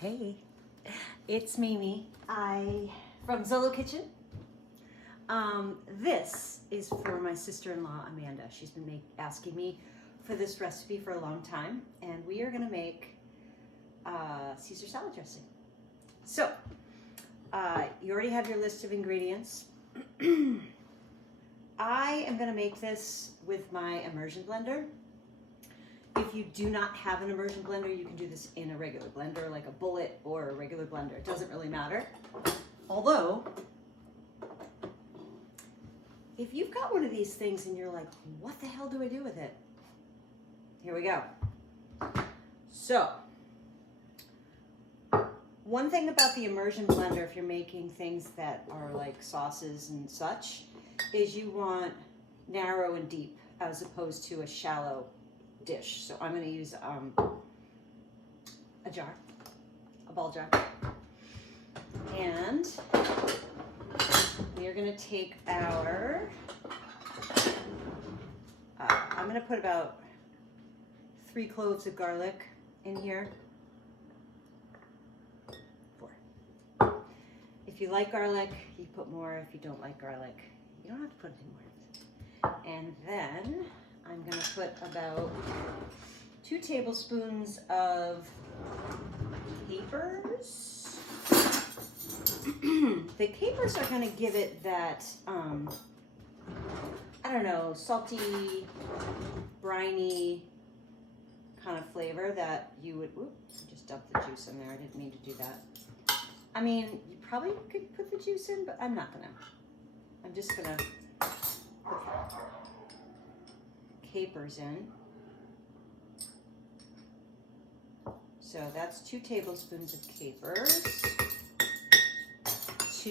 Hey, it's Mimi. From Zolo Kitchen. This is for my sister-in-law Amanda. She's been asking me for this recipe for a long time, and we are going to make Caesar salad dressing. So, you already have your list of ingredients. I am going to make this with my immersion blender. If you do not have an immersion blender, you can do this in a regular blender, like a bullet or a regular blender. It doesn't really matter. Although, if you've got one of these things and you're like, what the hell do I do with it? Here we go. So, one thing about the immersion blender, if you're making things that are like sauces and such, is you want narrow and deep as opposed to a shallow dish. So I'm going to use a jar, a ball jar, and we are going to take our, I'm going to put about 3 cloves of garlic in here. 4. If you like garlic, you put more. If you don't like garlic, you don't have to put any more. And then I'm going to put about 2 tablespoons of capers. The capers are going to give it that, I don't know, salty, briny kind of flavor that you would, whoops, just dumped the juice in there. I didn't mean to do that. I mean, you probably could put the juice in, but I'm not going to. I'm just going to put capers in. So that's 2 tablespoons of capers, 2,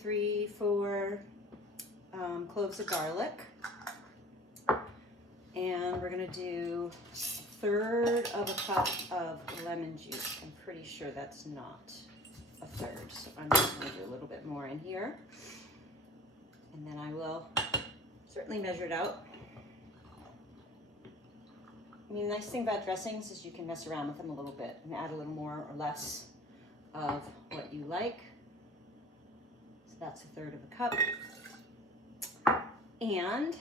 3, 4 cloves of garlic, and we're going to do 1/3 of a cup of lemon juice. I'm pretty sure that's not 1/3, so I'm just going to do a little bit more in here, and then I will certainly measure it out. I mean, the nice thing about dressings is you can mess around with them a little bit and add a little more or less of what you like. So that's 1/3 of a cup. And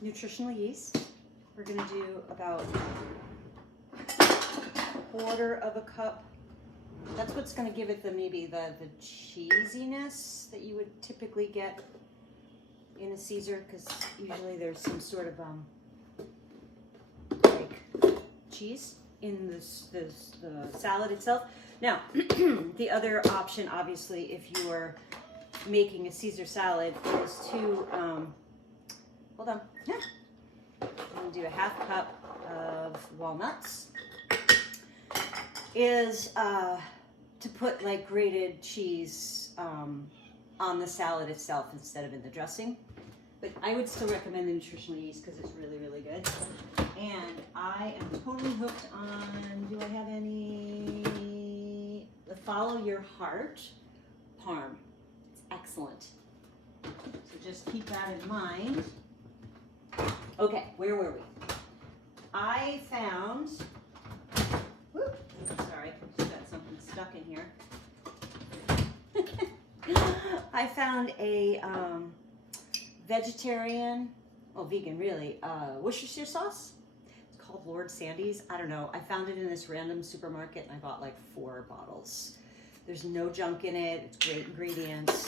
nutritional yeast. We're going to do about 1/4 of a cup. That's what's going to give it maybe the cheesiness that you would typically get in a Caesar, because usually there's some sort of like cheese in the salad itself. Now, the other option, obviously, if you are making a Caesar salad, is to hold on. Yeah. I'm going to do a 1/2 cup of walnuts. Is to put like grated cheese on the salad itself instead of in the dressing. But I would still recommend the nutritional yeast because it's really, really good. And I am totally hooked on, do I have any, the Follow Your Heart Parm. It's excellent. So just keep that in mind. Okay, where were we? I found, whoop, sorry, just got something stuck in here. I found a vegetarian, well, vegan really, Worcestershire sauce. It's called Lord Sandy's. I don't know. I found it in this random supermarket and I bought like 4 bottles. There's no junk in it. It's great ingredients.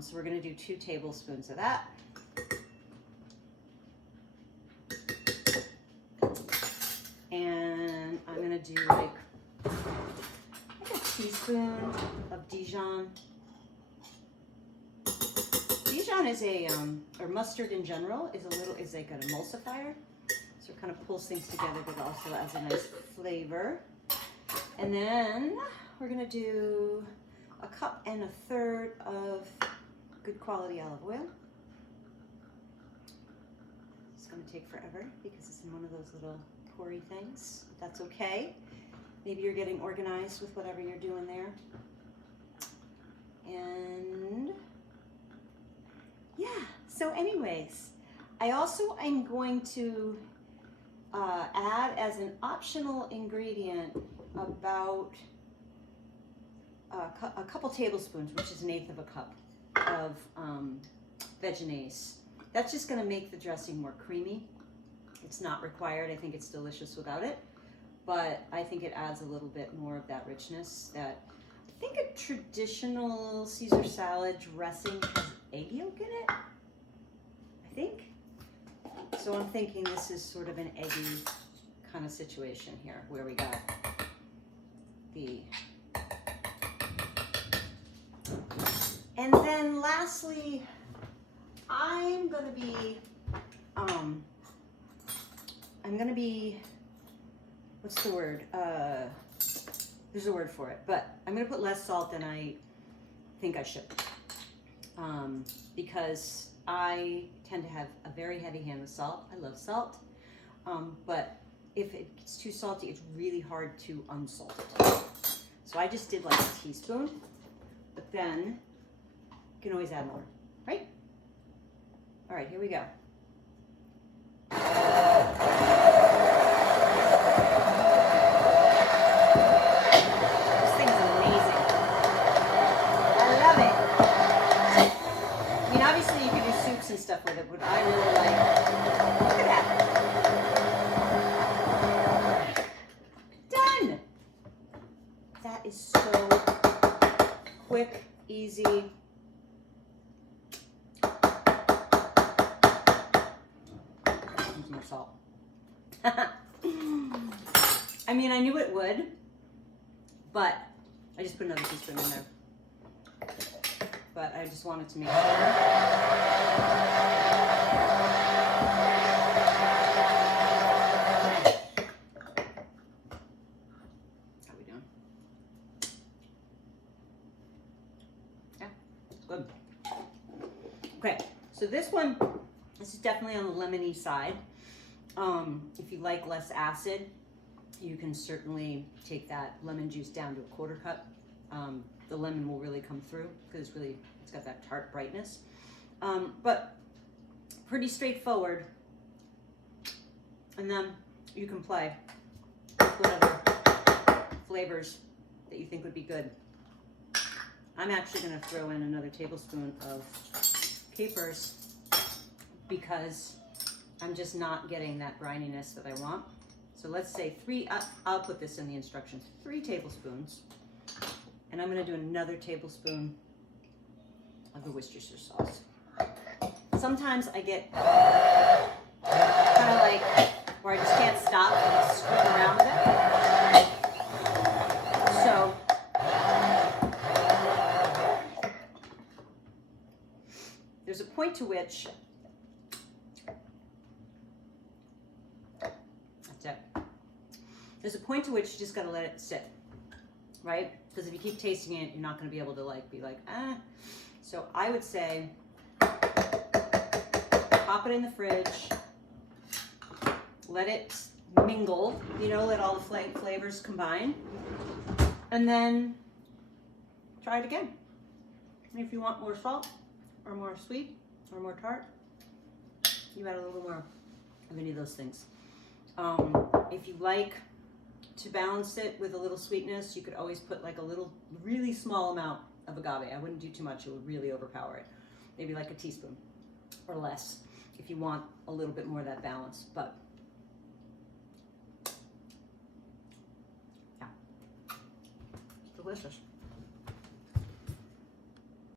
So we're going to do 2 tablespoons of that. And I'm going to do like a teaspoon of Dijon. Dijon is or mustard in general is like an emulsifier. So it kind of pulls things together, but also adds a nice flavor. And then we're going to do 1 cup and 1/3 of good quality olive oil. It's going to take forever because it's in one of those little poury things. That's okay. Maybe you're getting organized with whatever you're doing there. And yeah, so anyways, I also am going to add as an optional ingredient about a couple tablespoons, which is 1/8 of a cup of Vegenaise. That's just going to make the dressing more creamy. It's not required. I think it's delicious without it, but I think it adds a little bit more of that richness that I think a traditional Caesar salad dressing has egg yolk in it, I think. So I'm thinking this is sort of an eggy kind of situation here where we got the... And then lastly, I'm gonna be, what's the word? There's a word for it, but I'm gonna put less salt than I think I should. Because I tend to have a very heavy hand with salt. I love salt, but if it gets too salty, it's really hard to unsalt it. So I just did like a teaspoon, but then you can always add more, right? All right, here we go. This thing is amazing. I love it. I mean, obviously you can do soups and stuff with it, but I really like, look at that. Done. That is so quick, easy. More salt. I mean, I knew it would, but I just put another teaspoon in there. But I just wanted to make sure. How are we doing? Yeah, good. Okay, so this is definitely on the lemony side. If you like less acid, you can certainly take that lemon juice down to a 1/4 cup. The lemon will really come through because it's got that tart brightness. But pretty straightforward. And then you can play with whatever flavors that you think would be good. I'm actually going to throw in another tablespoon of capers because I'm just not getting that brininess that I want. So let's say I'll put this in the instructions, 3 tablespoons. And I'm gonna do another tablespoon of the Worcestershire sauce. Sometimes I get kind of like, where I just can't stop and screw around with it. So, there's a point to which there's a point to which you just got to let it sit, right? Because if you keep tasting it, you're not going to be able to be like, ah. So I would say, pop it in the fridge, let it mingle, let all the flavors combine, and then try it again. And if you want more salt, or more sweet, or more tart, you add a little more of any of those things. If you like to balance it with a little sweetness, you could always put like a little, really small amount of agave. I wouldn't do too much, it would really overpower it. Maybe like a teaspoon or less if you want a little bit more of that balance. But yeah, it's delicious.